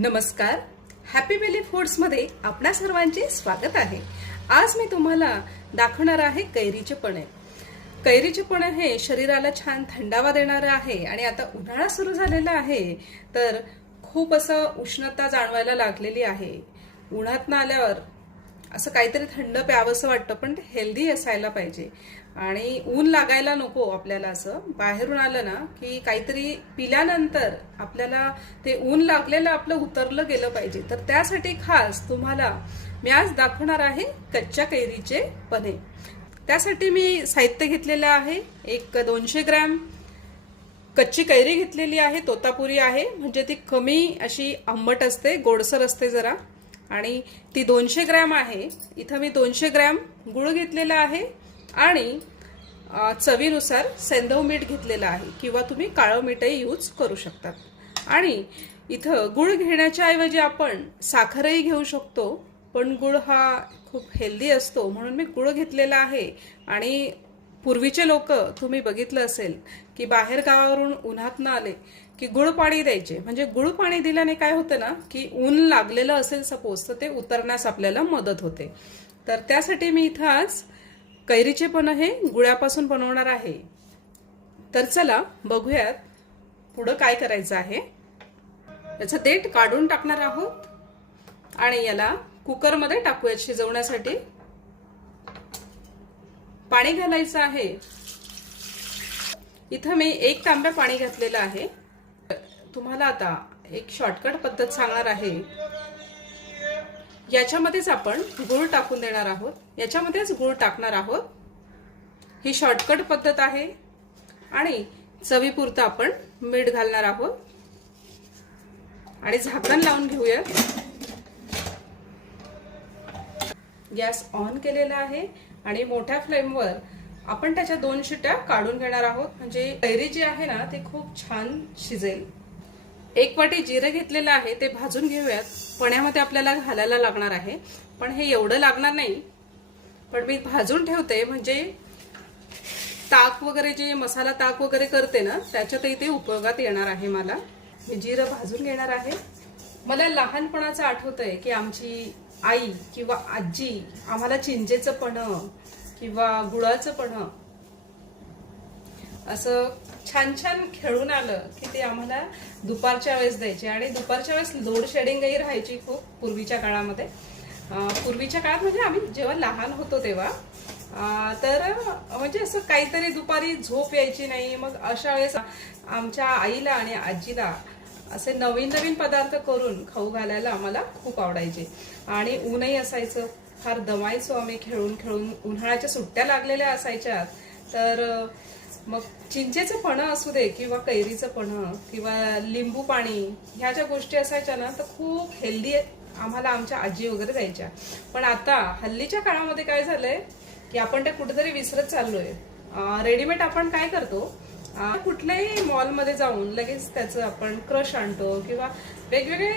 नमस्कार. Happy valley फूड्समध्ये आपणा सर्वांचे स्वागत आहे. आज मी तुम्हाला दाखवणार आहे कैरीचे पणे. कैरीचे पणे हे शरीराला छान थंडावा देणारे आहे आणि आता उन्हाळा सुरू झालेला आहे तर खूप असं उष्णता जाणवायला लागलेली आहे. उन्हात आल्यावर असं काहीतरी थंड प्यावंसं वाटतं, पण ते हेल्दी असायला पाहिजे आणि ऊन लागायला नको. आपल्याला असं बाहेरून आलं ना की काहीतरी पिल्यानंतर आपल्याला ते ऊन लागलेलं आपलं उतरलं गेलं पाहिजे. तर त्यासाठी खास तुम्हाला मी आज दाखवणार आहे कच्च्या कैरीचे पणे. त्यासाठी मी साहित्य घेतलेलं आहे. एक 200 ग्रॅम कच्ची कैरी घेतलेली आहे. तोतापुरी आहे, म्हणजे ती कमी अशी आंबट असते, गोडसर असते जरा, आणि ती 200 ग्रॅम आहे. इथं मी 200 ग्रॅम गुळ घेतलेला आहे आणि चवीनुसार सेंधव मीठ घेतलेलं आहे, किंवा तुम्ही काळं मीठही यूज करू शकतात. आणि इथं गुळ घेण्याच्या ऐवजी आपण साखरही घेऊ शकतो, पण गुळ हा खूप हेल्दी असतो म्हणून मी गुळ घेतलेला आहे. आणि पूर्वीचे लोक तुम्ही बघितलं असेल की बाहेर गावावरून उन्हात न आले की गुळ पाणी द्यायचे. म्हणजे गुळ पाणी दिल्याने काय होतं ना की ऊन लागलेलं असेल सपोज, तर ते उतरण्यास आपल्याला मदत होते. तर त्यासाठी मी इथं आज कैरीचे पणे हे गुळापासून बनवणार आहे. तर चला बघूयात पुढं काय करायचं आहे. याचं देठ काढून टाकणार आहोत आणि याला कुकरमध्ये टाकूयात शिजवण्यासाठी. पाणी घालायचं आहे. इथं मी 1 तांब्या पाणी घातलेलं आहे. तुम्हाला आता एक शॉर्टकट पद्धत सांगणार आहे. याच्यामध्येच आपण गूळ टाकून देणार आहोत. याच्यामध्येच गूळ टाकणार आहोत. ही शॉर्टकट पद्धत आहे. आणि चवीपुरतं आपण मीठ घालणार आहोत आणि झाकण लावून घेऊया. गॅस ऑन केलेला आहे आणि मोठ्या फ्लेमवर आपण त्याच्या 2 शिट्ट्या काढून घेणार आहोत, म्हणजे कैरी जी आहे ना ते खूप छान शिजेल. 1 वाटी जिरे घेतलेलं आहे, ते भाजून घेऊयात. पण्यामध्ये आपल्याला घालायला लागणार आहे, पण हे एवढं लागणार नाही, पण मी भाजून ठेवते म्हणजे ताक वगैरे, जे मसाला ताक वगैरे करते ना त्याच्यातही ते उपयोगात येणार आहे. मला मी जिरं भाजून घेणार आहे. मला लहानपणाचं आठवतंय की आमची आई किंवा आजी आम्हाला चिंचेचं पणं किंवा गुळाचं पणं असं छान छान खेळून आलं की ते आम्हाला दुपारच्या वेळेस द्यायचे. आणि दुपारच्या वेळेस लोड शेडिंगही राहायची खूप पूर्वीच्या काळामध्ये. पूर्वीच्या काळात म्हणजे आम्ही जेव्हा लहान होतो तेव्हा, तर म्हणजे असं काहीतरी दुपारी झोप यायची नाही. मग अशा वेळेस आमच्या आईला आणि आजीला असे नवीन नवीन पदार्थ करून खाऊ घालायला आम्हाला खूप आवडायचे. आणि ऊनही असायचं, फार दमायचो आम्ही खेळून खेळून. उन्हाळ्याच्या सुट्ट्या लागलेल्या असायच्या, तर मग चिंचेचं पणं असू दे किंवा कैरीचं पणं किंवा लिंबू पाणी, ह्या ज्या गोष्टी असायच्या ना तर खूप हेल्दी आम्हाला आमच्या आजी वगैरे द्यायच्या. पण आता हल्लीच्या काळामध्ये काय झालंय की आपण ते कुठेतरी विसरत चाललोय. रेडीमेड आपण काय करतो, कुठल्याही मॉलमध्ये जाऊन लगेच त्याचं आपण क्रश आणतो किंवा वेगवेगळे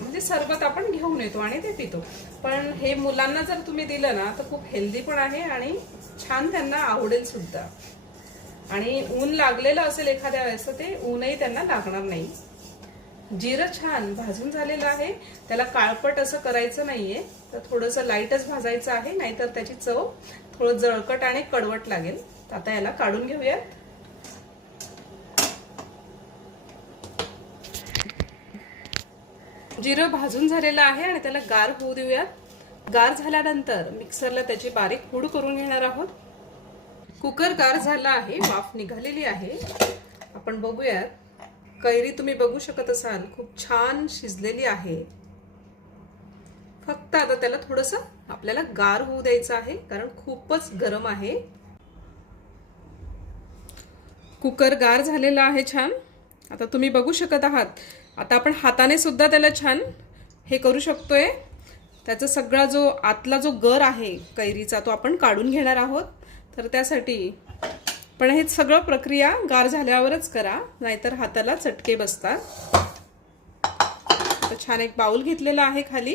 म्हणजे सरबत आपण घेऊन येतो आणि ते पितो. पण हे मुलांना जर तुम्ही दिलं ना तर खूप हेल्दी पण आहे आणि छान त्यांना आवडेल सुद्धा. आणि ऊन लागलेलं असेल एखाद्या वेळेस तर ते ऊनही त्यांना लागणार नाही. जिरं छान भाजून झालेलं आहे. त्याला काळपट असं करायचं नाहीये, तर थोडंसं लाईटच भाजायचं आहे, नाहीतर त्याची चव थोडं जळकट आणि कडवट लागेल. तर आता याला काढून घेऊयात. जिरं भाजून झालेलं आहे आणि त्याला गार होऊ देऊयात. गार झाल्यानंतर मिक्सरला त्याची बारीक पूड करून घेणार आहोत. कुकर गार झाला आहे, वाफ निघालेली आहे. आपण बघूयात. कैरी तुम्ही बघू शकत असाल खूप छान शिजलेली आहे. फक्त आता त्याला थोडंसं आपल्याला गार होऊ द्यायचं आहे, कारण खूपच गरम आहे. कुकर गार झालेला आहे छान. आता तुम्ही बघू शकत आहात. आता आपण हाताने सुद्धा त्याला छान हे करू शकतोय. त्याचा सगळा जो आतला जो गर आहे कैरीचा तो आपण काढून घेणार आहोत. तर त्यासाठी पण हे सगळं प्रक्रिया गार झाल्यावरच करा, नाहीतर हाताला चटके बसतात. तर छान एक बाउल घेतलेला आहे खाली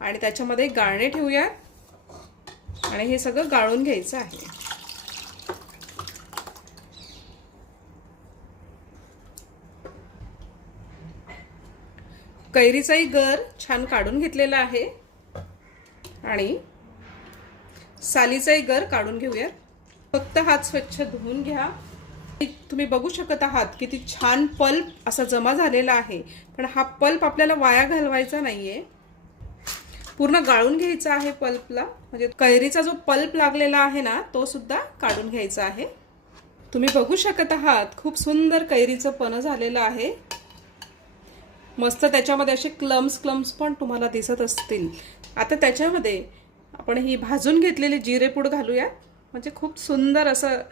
आणि त्याच्यामध्ये गाळणे ठेवूयात आणि हे सगळं गाळून घ्यायचं आहे. कैरीचाही गर छान काढून घेतलेला आहे आणि सालीचाही गर काढून घेऊया. फक्त हात स्वच्छ धुवून घ्या. तुम्ही बघू शकत आहात किती छान पल्प असा जमा झालेला आहे. पण हा पल्प आपल्याला वाया घालवायचा नाहीये, पूर्ण गाळून घ्यायचा आहे पल्पला. म्हणजे कैरीचा जो पल्प लागलेला आहे ना तो सुद्धा काढून घ्यायचा आहे. तुम्ही बघू शकत आहात खूप सुंदर कैरीचं पन्ह झालेलं आहे. मस्त त्याच्यामध्ये असे क्लम्स पण तुम्हाला दिसत असतील. आता त्याच्यामध्ये आपण ही भाजून घेतलेली जिरेपूड घालूया. म्हणजे खूप सुंदर असं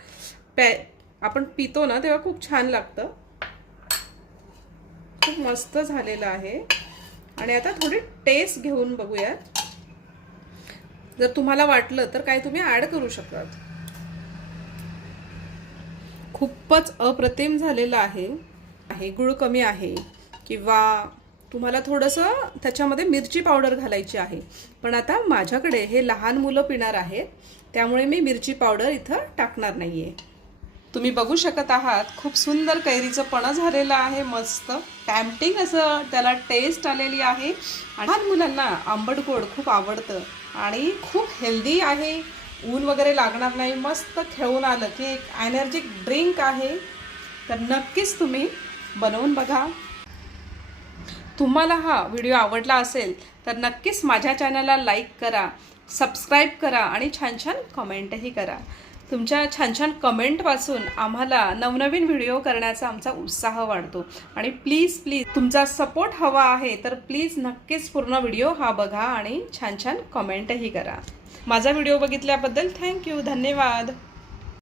आपण पितो ना तेव्हा खूप छान लागतं. खूप मस्त झालेलं आहे. आणि आता थोडी टेस्ट घेऊन बघूया. जर तुम्हाला वाटलं तर काय तुम्ही ऍड करू शकता. खूपच अप्रतिम झालेलं आहे. गुळ कमी आहे किंवा तुम्हाला थोडंसं त्याच्यामध्ये मिरची पावडर घालायची आहे. पण आता माझ्याकडे हे लहान मुलं पिणार आहेत त्यामुळे मी मिरची पावडर इथं टाकणार नाहीये. तुम्ही बघू शकत आहात खूप सुंदर कैरीचं पन्ह झालेलं आहे. मस्त टॅम्पटिंग असं त्याला टेस्ट आलेली आहे. आणि लहान मुलांना आंबट गोड खूप आवडतं आणि खूप हेल्दी आहे. ऊन वगैरे लागणार नाही. मस्त खेळून आलं की एक एनर्जिक ड्रिंक आहे. तर नक्कीच तुम्ही बनवून बघा. तुम्हाला हा व्हिडिओ आवडला असेल तर नक्कीच माझ्या चॅनलला लाईक करा, सबस्क्राईब करा आणि छान छान कमेंटही करा. तुमच्या छान छान कमेंट वाचून आम्हाला नवनवीन व्हिडिओ करण्याचा आमचा उत्साह वाढतो. आणि प्लीज तुमचा सपोर्ट हवा आहे तर प्लीज नक्कीच पूर्ण व्हिडिओ हा बघा आणि छान छान कमेंटही करा. माझा व्हिडिओ बघितल्याबद्दल थँक्यू, धन्यवाद.